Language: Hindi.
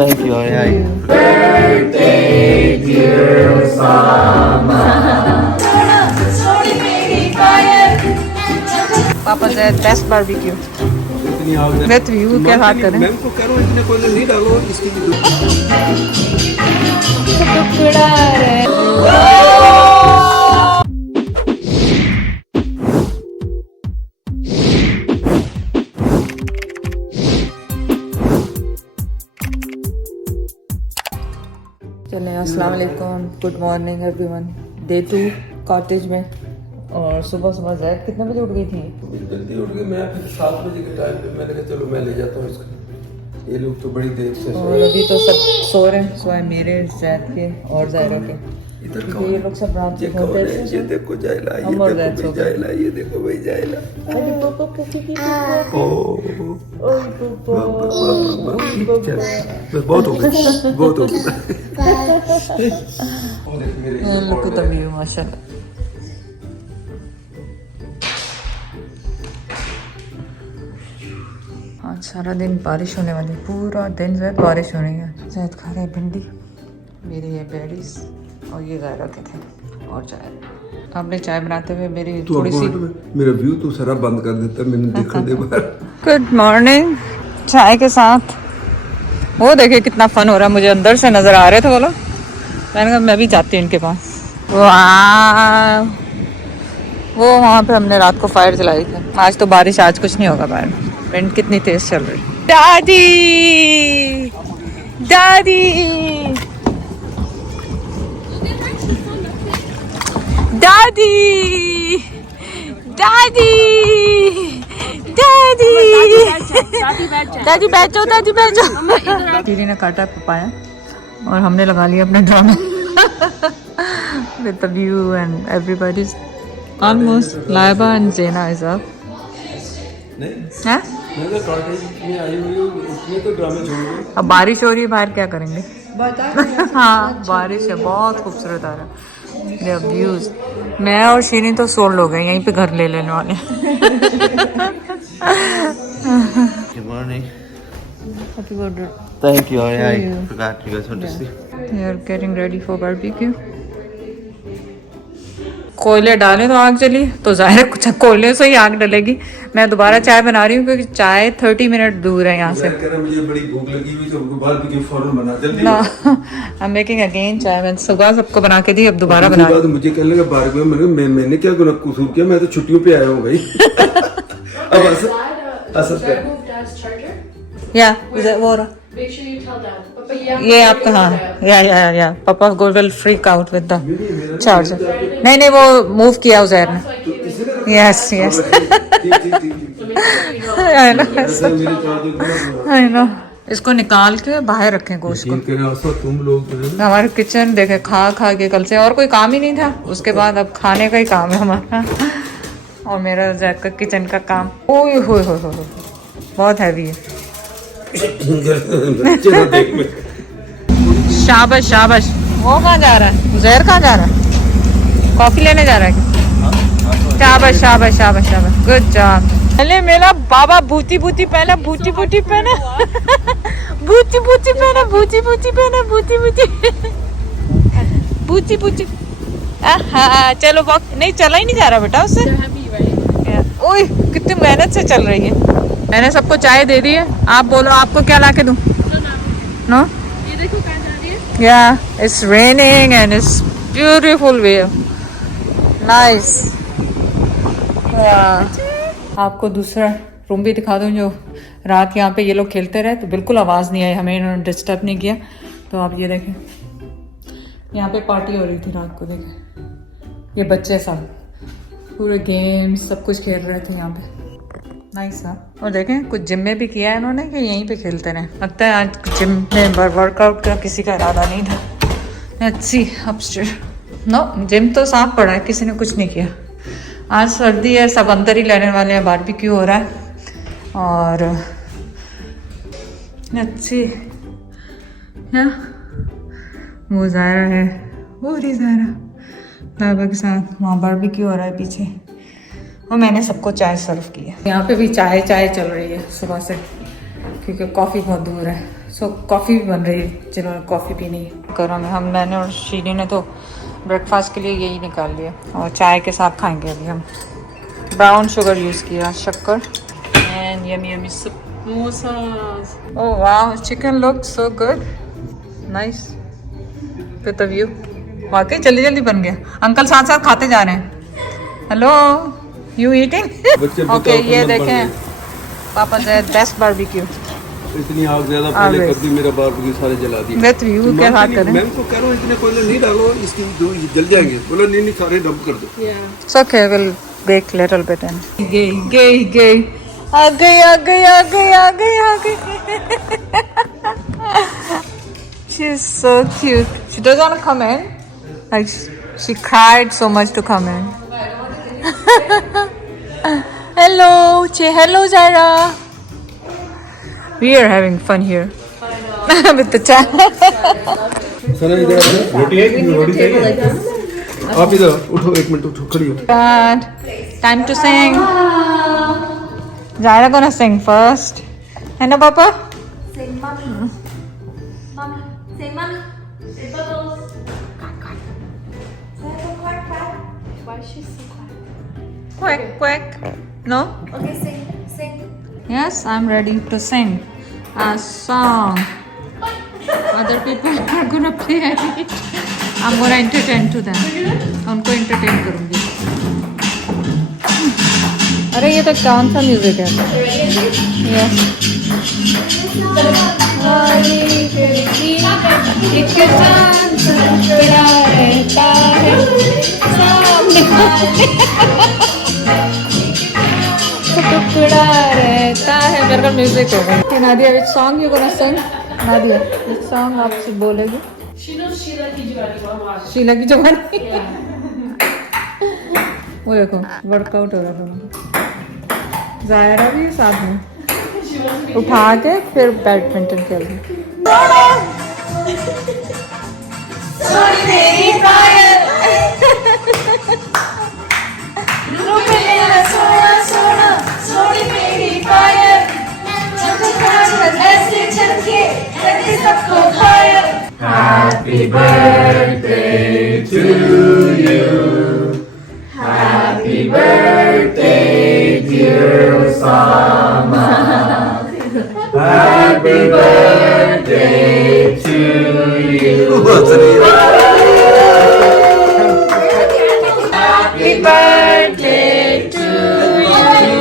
Thank you. पापा से बेस्ट बारबेक्यू विद व्यू क्या बात करें। मैम को करो इतने कोई नहीं डालो इसके लिए। चलें, अस्सलाम वालेकुम, good morning everyone. Day 2 cottage में। और सुबह सुबह जैद कितने बजे उठ गई थी? जल्दी उठ गए। मैं फिर 7 बजे के टाइम पे मैंने कहा चलो मैं ले जाता हूँ इसको। ये लोग तो बड़ी देर से और अभी तो सब सो रहे हैं, सोए मेरे, जैद के और जायरा के। इधर क्योंकि ये लोग सब रात ये को कौन सोते है? ये देखो जायला, ये हम और देखो जैद भाई सो गए। जायला, ये देखो भाई जायला। बहुत हो गया, बहुत हो गया। लुक एट द व्यू माशाल्लाह। आज सारा दिन बारिश होने वाली, पूरा दिन जो है बारिश हो रही है। जैद खा रहे हैं भिंडी, मेरे ये बेरीज और ये जायरा के थे और चाय। आपने चाय बनाते हुए मेरी थोड़ी सी मेरा व्यू तो सारा बंद कर देता, मैंने देखा दे बार। गुड मॉर्निंग चाय के साथ। वो देखिए कितना फन हो रहा है, मुझे अंदर से नजर आ रहे थे। बोलो, मैंने कहा मैं भी जाती हूँ इनके पास। वाह, वो वहाँ पे हमने रात को फायर जलाई थी। आज तो बारिश, आज कुछ नहीं होगा बाहर में। विंड कितनी तेज चल रही। दादी दादी दादी दादी दादी दादी बैठ जाओ, दादी बैठ जाओ। दीदी ने काटा पपाया और हमने लगा लिया अपने ड्रामे with the view and everybody's almost Laiba and Zena is up. नहीं, हैं? मैं तो कॉटेज में आई हुई हूँ, उसमें तो ड्रामे छोड़ोगे। अब बारिश हो रही है बाहर, क्या करेंगे? हाँ बारिश है, बहुत खूबसूरत आ रहा है व्यूज। मैं और शीनी तो सोल हो गए, यहीं पे घर ले लेने वाले। Good morning. Happy birthday. Thank you. I you. forgot you guys want to see. We are getting ready for barbecue. कोयले डाले तो आग जली, तो जाहिर कुछ कोयले से ही आग डलेगी। मैं दोबारा चाय बना रही हूँ क्योंकि चाय 30 मिनट दूर है यहाँ से। कह रहा मुझे बड़ी भूख लगी हुई, तो बारबेक्यू फौरन बना जल्दी। ना, आई एम मेकिंग अगेन चाय। मैंने सुबह सबको बना के दी, अब दोबारा बना रही हूँ। मुझे कहने लगा बारबेक्यू, मैंने क्या कसूर किया? मैं तो छुट्टियों पे आया हूँ भाई। अब असर कर। या वो रहा। Make sure you tell Dad. But yeah, ये आपका, हाँ या पापा go will freak out with the charger. नहीं वो मूव किया उजैर ने। Yes yes I know. इसको निकाल के बाहर रखें गोश्त को। तुम लोग हमारे किचन देखे खा खा के कल से और कोई काम ही नहीं था, उसके बाद अब खाने का ही काम है हमारा। और मेरा जैक का किचन का काम ओए होए होए होए बहुत हैवी है। शाबाश शाबाश। वो कहाँ जा रहा है? उजैर कहाँ जा रहा है? कॉफी लेने जा रहा है क्या? शाबाश शाबाश शाबाश शाबाश, गुड जॉब। पहले मेरा बाबा बूटी बूटी पहना, बूटी बूटी पहना, बूटी बूटी पहना, बूटी बूटी पहना, बूटी बूटी बूटी बूटी। चलो वॉक। नहीं चला ही नहीं जा रहा बेटा उससे। ओए कितनी मेहनत से चल रही है। मैंने सबको चाय दे दी है, आप बोलो आपको क्या ला के दूं? नो, ये देखो कहाँ जा रही है। या it's raining and it's beautiful way, nice. आपको दूसरा रूम भी दिखा दूं, जो रात यहाँ पे ये लोग खेलते रहे तो बिल्कुल आवाज़ नहीं आई, हमें इन्होंने डिस्टर्ब नहीं किया। तो आप ये देखें, यहाँ पे पार्टी हो रही थी रात को। देखें ये बच्चे सब पूरे गेम्स सब कुछ खेल रहे थे यहाँ पे, नाइस ना। और देखें कुछ जिम में भी किया है इन्होंने कि यहीं पे खेलते रहे। लगता है आज जिम में वर्कआउट का किसी का इरादा नहीं था। Let's see upstair. No, gym तो साफ पड़ा है, किसी ने कुछ नहीं किया। आज सर्दी है, सब अंदर ही लेने वाले हैं, बारबेक्यू हो रहा है। और लेट्स सी, वो जायरा है, वो रही जायरा लाइबा के साथ, वहाँ बारबेक्यू हो रहा है पीछे। और मैंने सबको चाय सर्व की है। यहाँ पे भी चाय चल रही है सुबह से, क्योंकि कॉफ़ी बहुत दूर है। सो कॉफ़ी भी बन रही है जिन्होंने कॉफ़ी पीनी है घरों में। हम मैंने और शीरी ने तो ब्रेकफास्ट के लिए यही निकाल लिया और चाय के साथ खाएंगे अभी हम। ब्राउन शुगर यूज़ किया, शक्कर एंड यमी यमी समोसास। ओह वाह, chicken look so good, nice with the view. वाकई जल्दी जल्दी बन गया। अंकल साथ साथ खाते जा रहे हैं। Hello, you eating? ओके, ये देखें पापा से बेस्ट बारबेक्यू। इतनी आग ज्यादा पहले कर दी, मेरा बारबेक्यू सारे जला दिए। विद व्यू के साथ करें। मैं तो कह रहा हूँ इतने कोयले नहीं डालो, इसकी जो जल जाएंगे। बोला नहीं सारे डंप कर दो। It's okay, we'll bake little bit and gay. आ गई. She's so cute. She doesn't want to come in. Like she cried so much to come in. Hello, say hello, Zara. We are having fun here with the chat. सना इधर रोटी है, रोटी चाहिए? आप इधर उठो, 1 मिनट उठो, खड़ी हो। Dad, time to sing. Zaira gonna sing first. And Papa? Say mommy. Mommy. Say mommy. Say bubbles. Say the quack. Why is she so quiet? Quack. No? Okay, sing. Sing. Yes, I'm ready to sing a song. Other people are gonna play it. I'm gonna entertain to them. उनको entertain करूँगी। अरे ये तो कौन सा म्यूजिक है? Yes. एक चांद टुकड़ा रहता है टुकड़ा रहता है। मेरे को म्यूजिक होगा। Nadia, which song you gonna sing? Nadia, which song आप बोलेगी? She knows Sheila की जुगाड़ी मामा। शीला की जवानी। वो देखो वर्कआउट हो रहा था। जायरा भी है साथ में। उठा के फिर बैडमिंटन खेल रहे। Happy birthday to you. Happy birthday, dear Sama. Happy birthday to you. Happy birthday to you.